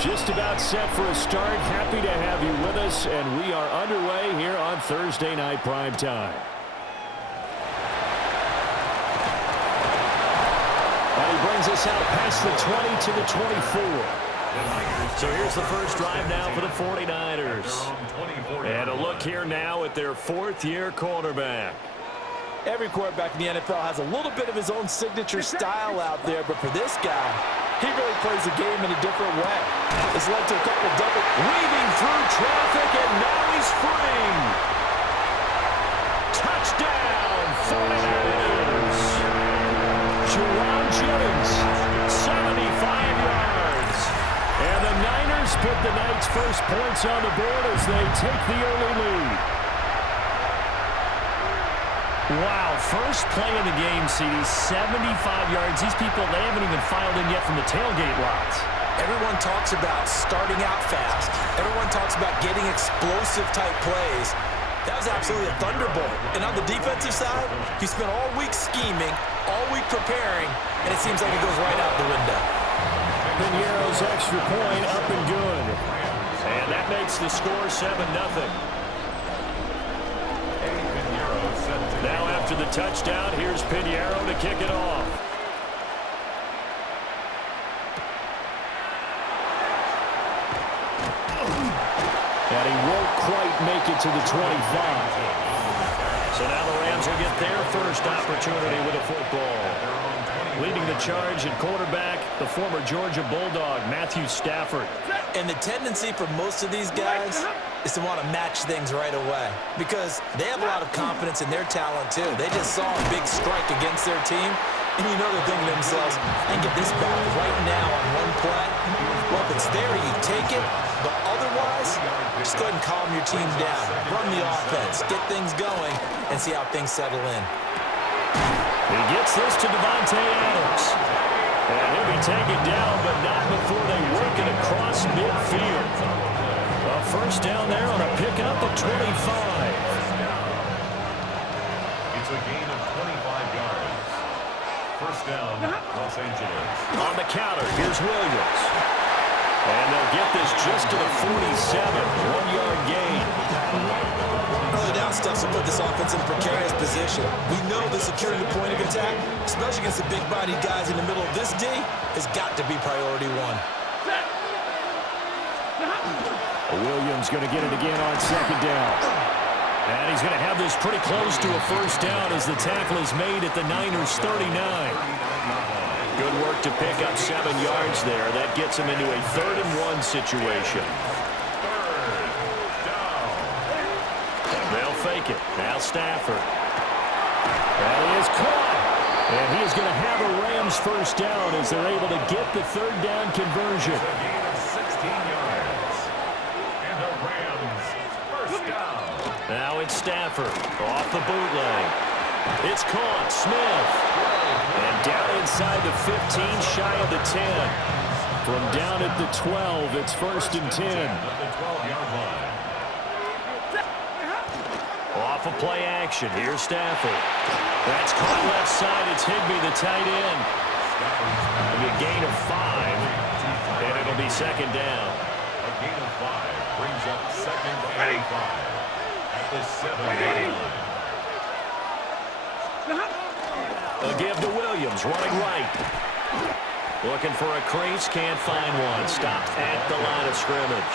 Just about set for a start. Happy to have you with us, and we are underway here on Thursday Night Prime Time. And he brings us out past the 20 to the 24. So here's the first drive now for the 49ers. And a look here now at their fourth-year quarterback. Every quarterback in the NFL has a little bit of his own signature style out there, but for this guy, he really plays the game in a different way. It's led to a couple double weaving through traffic, and now he's free. Touchdown, 49ers. Jerron Jennings, 75 yards. And the Niners put the night's first points on the board as they take the early lead. Wow, first play of the game, CD, 75 yards. These people, they haven't even filed in yet from the tailgate lots. Everyone talks about starting out fast. Everyone talks about getting explosive-type plays. That was absolutely a thunderbolt. And on the defensive side, he spent all week scheming, all week preparing, and it seems like it goes right out the window. Piñeiro's extra point up and good. And that makes the score 7-0. Now after the touchdown, here's Piñeiro to kick it off. And he won't quite make it to the 25. So now the Rams will get their first opportunity with a football. Leading the charge at quarterback, the former Georgia Bulldog, Matthew Stafford. And the tendency for most of these guys is to want to match things right away because they have a lot of confidence in their talent too. They just saw a big strike against their team, and you know they're thinking to themselves, I can get this back right now on one play. Well, if it's there, you take it, but otherwise, just go ahead and calm your team down. Run the offense, get things going, and see how things settle in. He gets this to Davante Adams. And he'll be taken down, but not before they work it across midfield. A first down there on a pickup of 25. It's a gain of 25 yards. First down, Los Angeles. On the counter, here's Williams. And they'll get this just to the 47. 1-yard gain. Early down steps will put this offense in a precarious position. We know the securing the point of attack, especially against the big-bodied guys in the middle of this D, has got to be priority one. Williams going to get it again on second down. And he's going to have this pretty close to a first down as the tackle is made at the Niners' 39. Good work to pick up 7 yards there. That gets him into a 3rd-and-1 situation. They'll fake it. Now Stafford. And he is caught. And he is going to have a Rams first down as they're able to get the 3rd down conversion. A gain of 16 yards. And the Rams first down. Now it's Stafford off the bootleg. It's caught. Smith. And down inside the 15, shy of the 10. From down at the 12, it's 1st and 10. The 12-yard line. Off of play action. Here's Stafford. That's caught left side. It's Higbee, the tight end. It'll be a gain of 5, and it'll be 2nd down. A gain of 5 brings up 2nd and 5 at the 7-yard line. A give to Williams, running right. Looking for a crease, can't find one. Stopped at the line of scrimmage.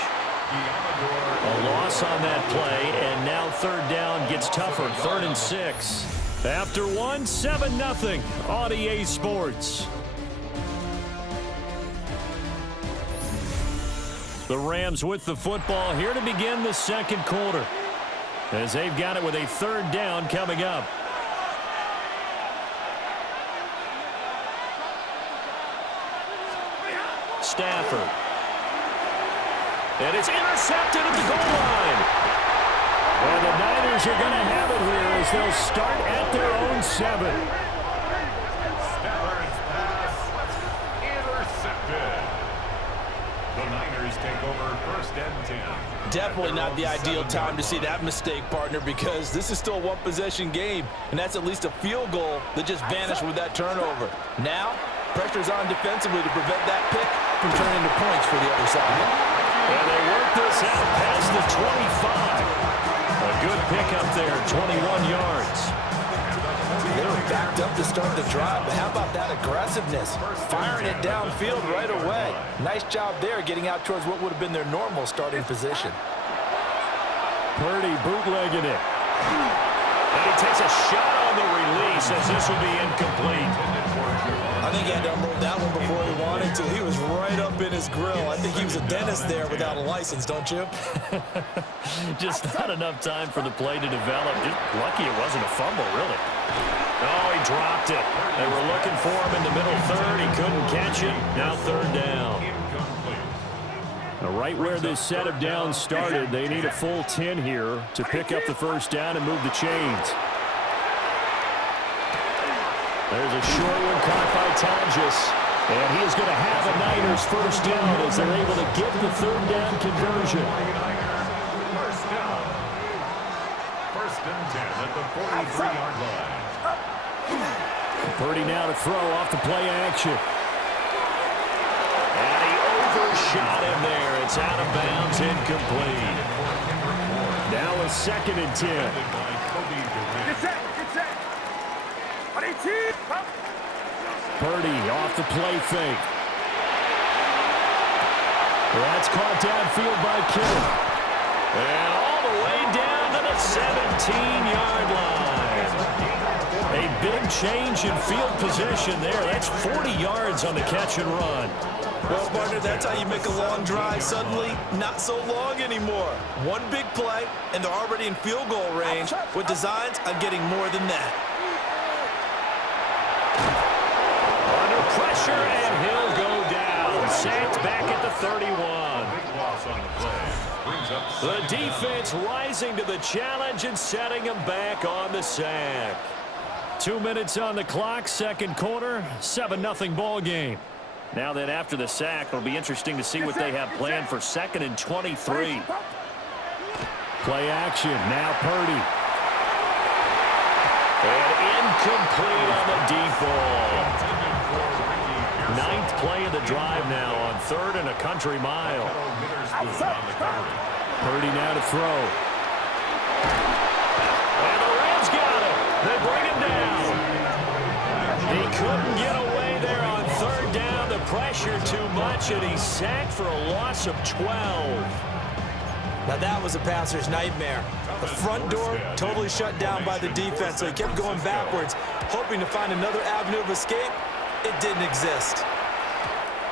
A loss on that play, and now 3rd down gets tougher. 3rd and 6. After 1, 7-0 on EA Sports. The Rams with the football here to begin the 2nd quarter, as they've got it with a 3rd down coming up. Stafford. And it's intercepted at the goal line. And the Niners are going to have it here as they'll start at their own 7. Stafford's pass intercepted. The Niners take over 1st and 10. Definitely not the ideal time to see that mistake, partner, because this is still a one-possession game, and that's at least a field goal that just vanished with that turnover. Now, pressure's on defensively to prevent that pick can turn into points for the other side. And they work this out past the 25. A good pickup there, 21 yards. They were backed up to start the drive, but how about that aggressiveness? Firing it downfield right away. Nice job there getting out towards what would have been their normal starting position. Purdy bootlegging it. And he takes a shot on the release as this will be incomplete. I think he had to unload that one before he wanted to. He was right up in his grill. I think he was a dentist there without a license, don't you? Just not enough time for the play to develop. Just lucky it wasn't a fumble, really. Oh, he dropped it. They were looking for him in the middle third. He couldn't catch it. Now third down. Right where this set of downs started, they need a full 10 here to pick up the first down and move the chains. There's a short one caught by Tonjes. And he is going to have a Niners first down as they're able to get the third down conversion. First down. First and 10 at the 43-yard line. Purdy now to throw off the play action. And he overshot him there. It's out of bounds, incomplete. Now a second and 10. Get set. Purdy off the play fake. That's caught downfield by Kittle. And all the way down to the 17-yard line. A big change in field position there. That's 40 yards on the catch and run. Well, partner, that's how you make a long drive suddenly not so long anymore. One big play, and they're already in field goal range with designs on getting more than that. Under pressure, and he'll go down. Sacked back at the 31. Big loss on the play. Brings up The defense rising to the challenge and setting him back on the sack. 2 minutes on the clock, second quarter, 7-0 ball game. Now that after the sack, it'll be interesting to see what they have planned for second and 23. Play action, now Purdy. And incomplete on the deep ball. Ninth play of the drive now on third and a country mile. Purdy now to throw. And the Rams got him. They bring him down. He couldn't get away there on third down. The pressure too much, and he's sacked for a loss of 12. Now that was a passer's nightmare. The front door totally shut down by the defense, so he kept going backwards, hoping to find another avenue of escape. It didn't exist.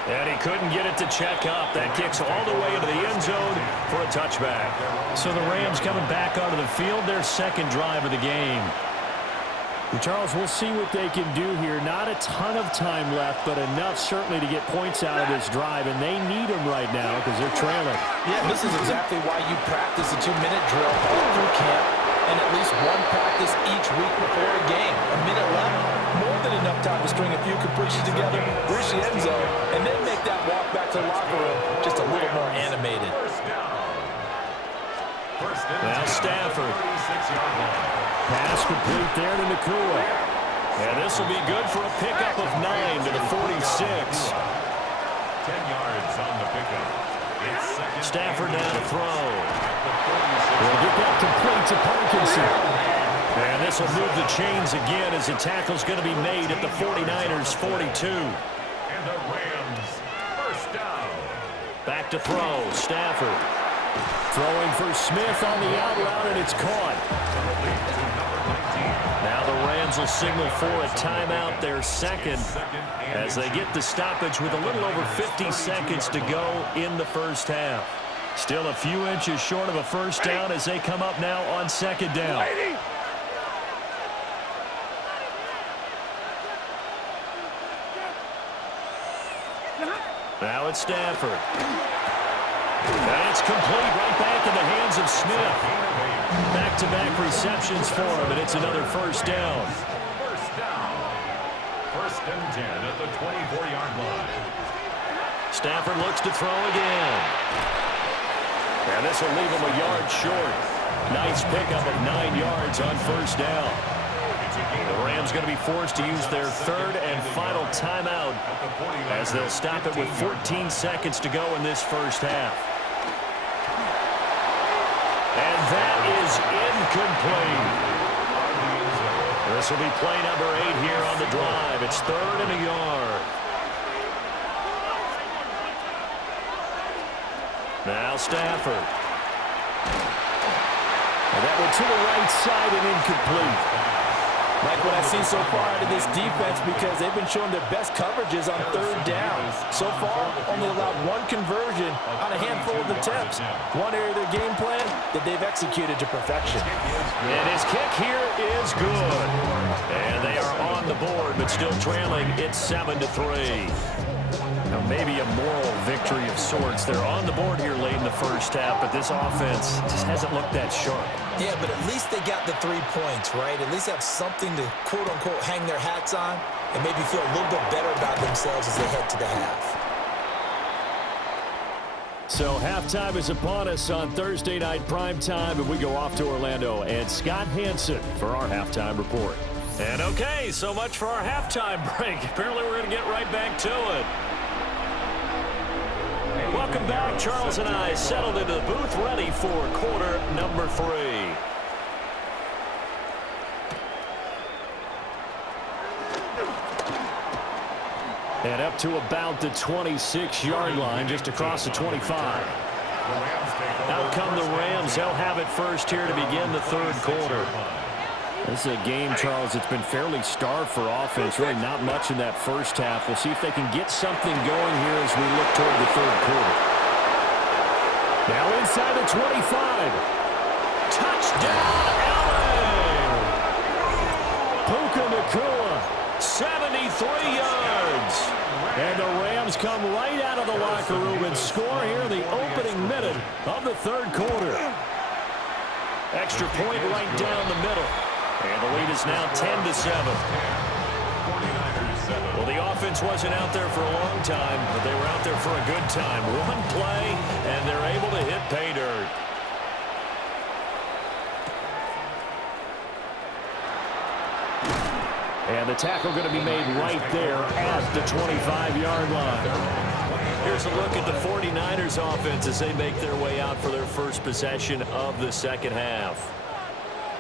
And he couldn't get it to check up. That kicks all the way into the end zone for a touchback. So the Rams coming back onto the field, their second drive of the game. Charles, we'll see what they can do here. Not a ton of time left, but enough certainly to get points out of this drive, and they need them right now because they're trailing. Yeah, this is exactly why you practice a 2-minute drill all through camp and at least one practice each week before a game. A minute left, more than enough time to string a few completions together, reach the end zone, and then make that walk back to the locker room just a little more animated. Now Stafford. Pass complete there to Nakua. And this will be good for a pickup of 9 to the 46. 10 yards on the pickup. Stafford now to throw. We'll get that complete to Parkinson. And this will move the chains again as the tackle's going to be made at the 49ers 42. And the Rams first down. Back to throw. Stafford. Throwing for Smith on the out route, and it's caught. Now the Rams will signal for a timeout, their second, as they get the stoppage with a little over 50 seconds to go in the first half. Still a few inches short of a first down as they come up now on second down. Now it's Stafford. And it's complete right back in the hands of Smith. Back-to-back receptions for him, and it's another first down. First down. First and 10 at the 24-yard line. Stafford looks to throw again. And this will leave him a yard short. Nice pickup of 9 yards on first down. The Rams is going to be forced to use their third and final timeout as they'll stop it with 14 seconds to go in this first half. And that is incomplete. This will be play number 8 here on the drive. It's 3rd and a yard. Now Stafford. And that went to the right side and incomplete. Like what I've seen so far out of this defense, because they've been showing their best coverages on 3rd down. So far, only allowed 1 conversion on a handful of attempts. One area of their game plan that they've executed to perfection. And his kick here is good. And they are on the board, but still trailing. It's 7-3. Now, maybe a moral victory of sorts. They're on the board here late in the first half, but this offense just hasn't looked that sharp. Yeah, but at least they got the 3 points, right? At least have something to, quote-unquote, hang their hats on and maybe feel a little bit better about themselves as they head to the half. So halftime is upon us on Thursday night primetime, and we go off to Orlando and Scott Hanson for our halftime report. And okay, so much for our halftime break. Apparently we're going to get right back to it. Welcome back. Charles and I settled into the booth, ready for quarter number 3. And up to about the 26-yard line, just across the 25. Out come the Rams. They'll have it first here to begin the 3rd quarter. This is a game, Charles, it's been fairly starved for offense. Really not much in that first half. We'll see if they can get something going here as we look toward the 3rd quarter. Now inside the 25. Touchdown, LA! Puka Nacua, 73 yards. And the Rams come right out of the locker room and score here in the opening minute of the 3rd quarter. Extra point right down the middle. And the lead is now 10-7. Well, the offense wasn't out there for a long time, but they were out there for a good time. One play, and they're able to hit pay dirt. And the tackle going to be made right there at the 25-yard line. Here's a look at the 49ers offense as they make their way out for their first possession of the second half.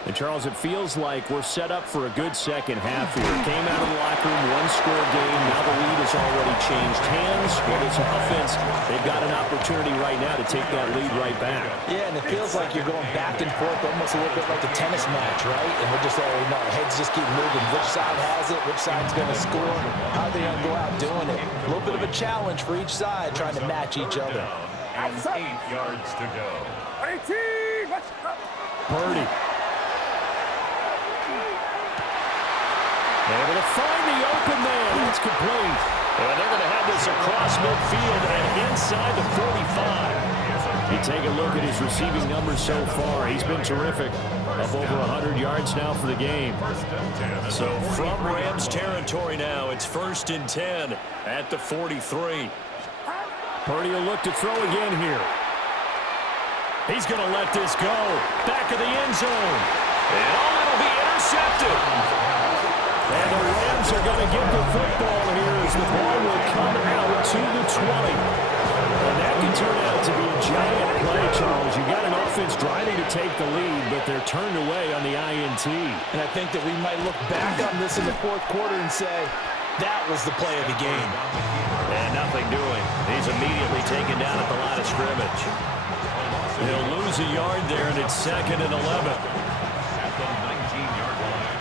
And, Charles, it feels like we're set up for a good second half here. Came out of the locker room, one-score game. Now the lead has already changed hands. Well, this offense, they've got an opportunity right now to take that lead right back. Yeah, and it feels like you're going back and forth almost a little bit like a tennis match, right? And we're just already know our heads just keep moving. Which side has it? Which side's going to score? How are they going to go out doing it? A little bit of a challenge for each side trying to match each other. And 8 yards to go. 18! Let's go! Purdy. Able to find the open man. That's complete. And they're going to have this across midfield and inside the 45. You take a look at his receiving numbers so far. He's been terrific. Up over 100 yards now for the game. So from Rams territory now, it's 1st and 10 at the 43. Purdy will look to throw again here. He's going to let this go. Back of the end zone. And it'll be intercepted. And the Rams are going to get the football here as the ball will come out to the 20. And that can turn out to be a giant play, Charles. You've got an offense driving to take the lead, but they're turned away on the INT. And I think that we might look back on this in the 4th quarter and say, that was the play of the game. And nothing doing. He's immediately taken down at the line of scrimmage. He'll lose a yard there, and it's 2nd and 11. At the 19-yard line.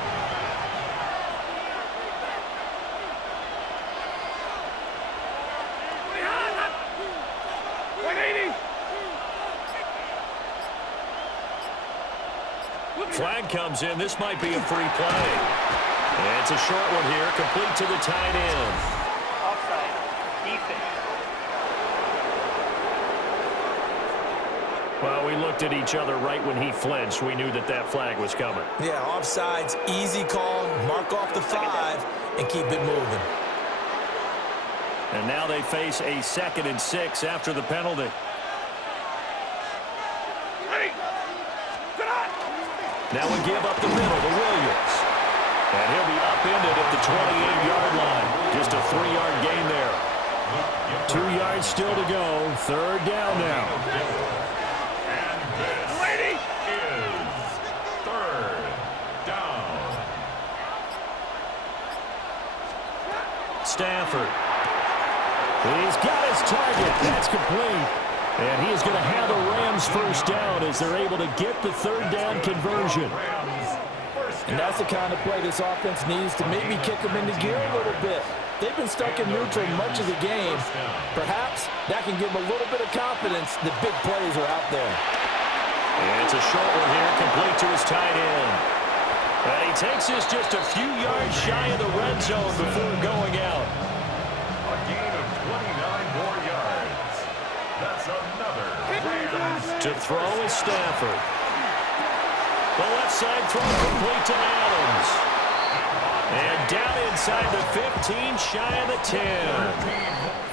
Flag comes in. This might be a free play. And it's a short one here, complete to the tight end. Offside. Defense. Well, we looked at each other right when he flinched. We knew that that flag was coming. Yeah, offsides, easy call, mark off the 5, and keep it moving. And now they face a 2nd and 6 after the penalty. Now we give up the middle to Williams. And he'll be up the 28-yard line. Just a 3-yard gain there. 2 yards still to go. Third down now. And this is third down. Stafford. He's got his target. That's complete. And he is going to have the Rams first down as they're able to get the third down conversion. And that's the kind of play this offense needs to maybe kick them into gear a little bit. They've been stuck in neutral much of the game. Perhaps that can give them a little bit of confidence that big plays are out there. And it's a short one here, complete to his tight end. And he takes this just a few yards shy of the red zone before going out. A gain of 29 more yards. That's another Rams. To throw is Stafford. The left side throw complete to Adams. And down inside the 15, shy of the 10.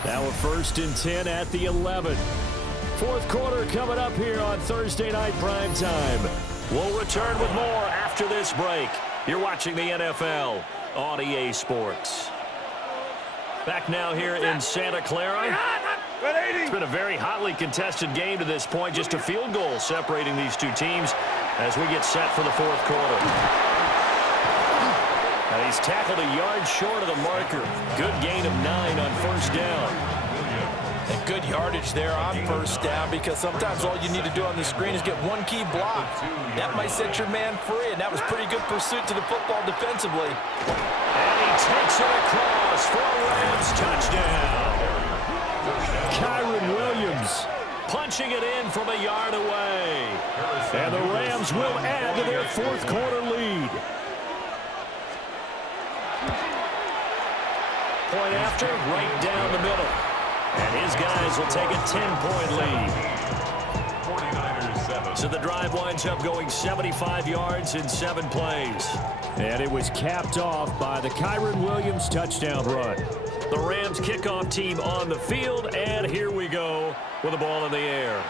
Now a 1st and 10 at the 11. Fourth quarter coming up here on Thursday Night Primetime. We'll return with more after this break. You're watching the NFL on EA Sports. Back now here in Santa Clara. It's been a very hotly contested game to this point. Just a field goal separating these two teams as we get set for the fourth quarter. And he's tackled a yard short of the marker. Good gain of 9 on first down. And good yardage there on first down, because sometimes all you need to do on the screen is get one key block. That might set your man free, and that was pretty good pursuit to the football defensively. And he takes it across for a Rams touchdown. Kyren Williams Punching it in from a yard away. and the Rams will add to their fourth quarter lead. Point after, right down the middle. And his guys will take a 10-point lead. 49ers 7. So the drive winds up going 75 yards in 7 plays. And it was capped off by the Kyren Williams touchdown run. The Rams kickoff team on the field, and here we go with the ball in the air.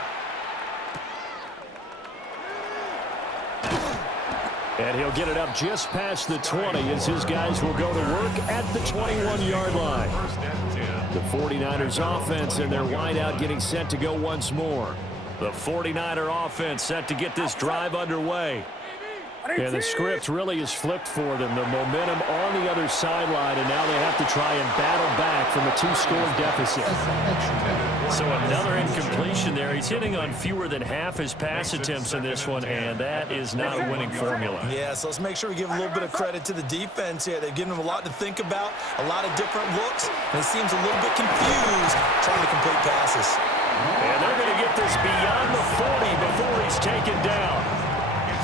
And he'll get it up just past the 20 as his guys will go to work at the 21-yard line. First and 10. The 49ers offense and their wideout getting set to go once more. The 49er offense set to get this drive underway. And the script really is flipped for them. The momentum on the other sideline, and now they have to try and battle back from a 2-score deficit. So another incompletion there. He's hitting on fewer than half his pass attempts in this one, and that is not a winning formula. Yeah, so let's make sure we give a little bit of credit to the defense here. They've given him a lot to think about, a lot of different looks, and he seems a little bit confused trying to complete passes. And they're going to get this beyond the 40 before he's taken down.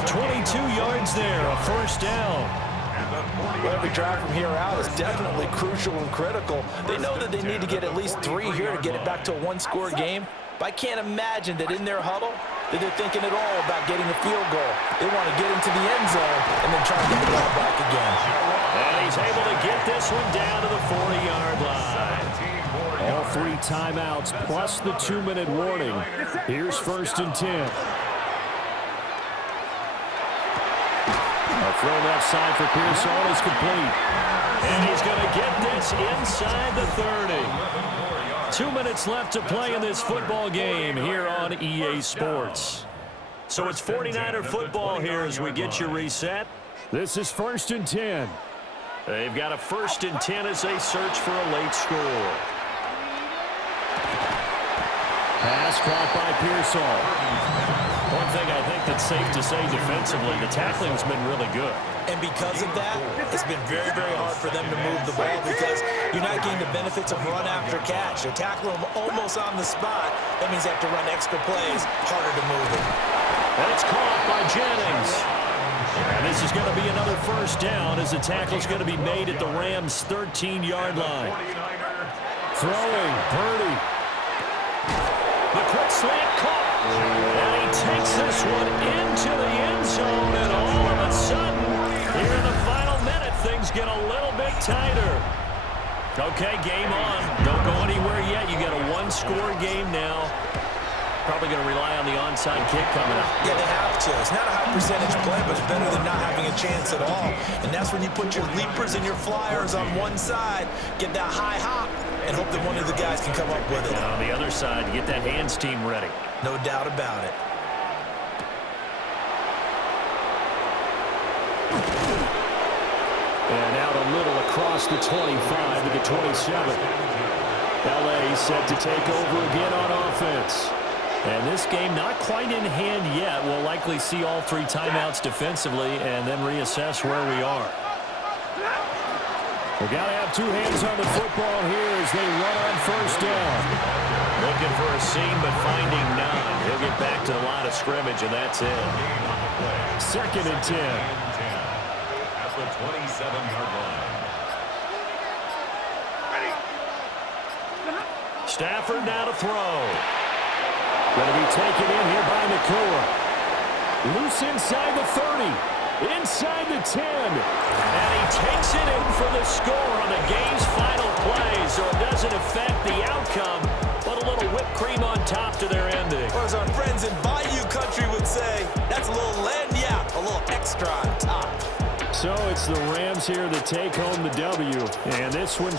22 yards there, a first down. Well, every drive from here out is definitely crucial and critical. They know that they need to get at least 3 here to get it back to a 1-score game. But I can't imagine that in their huddle that they're thinking at all about getting a field goal. They want to get into the end zone and then try to get the ball back again. And he's able to get this one down to the 40-yard line. All 3 timeouts plus the 2-minute warning. Here's 1st and 10. A throw left side for Pearsall is complete. And he's going to get this inside the 30. 2 minutes left to play in this football game here on EA Sports. So it's 49er football here as we get you reset. This is 1st and 10. They've got a 1st and 10 as they search for a late score. Pass caught by Pearsall. One thing I think that's safe to say defensively, the tackling's been really good. And because of that, it's been very, very hard for them to move the ball because you're not getting the benefits of run after catch. They're tackling them almost on the spot. That means they have to run extra plays, harder to move it. And it's caught by Jennings. And this is going to be another first down as the tackle's going to be made at the Rams' 13-yard line. Throwing, Purdy. The quick slant caught. And he takes this one into the end zone, and all of a sudden, here in the final minute, things get a little bit tighter. Okay, game on. Don't go anywhere yet. You got a 1-score game now. Probably going to rely on the onside kick coming up. Yeah, they have to. It's not a high percentage play, but it's better than not having a chance at all. And that's when you put your leapers and your flyers on one side, get that high hop, and hope that one of the guys can come up with it. And on the other side, get that hands team ready. No doubt about it. And out a little across the 25 to the 27. LA set to take over again on offense. And this game not quite in hand yet. We'll likely see all 3 timeouts defensively and then reassess where we are. We've got to have 2 hands on the football here as they run on first down. Looking for a seam, but finding none. He'll get back to the line of scrimmage, and that's it. 2nd and 10. At the 27-yard line. Stafford now to throw. Going to be taken in here by Nakua. Loose inside the 30. Inside the 10. And he takes it in for the score on the game's final play, so it doesn't affect the outcome, but a little whipped cream on top to their ending. Or as our friends in Bayou Country would say, that's a little lagniappe, a little extra on top. So it's the Rams here that take home the W, and this one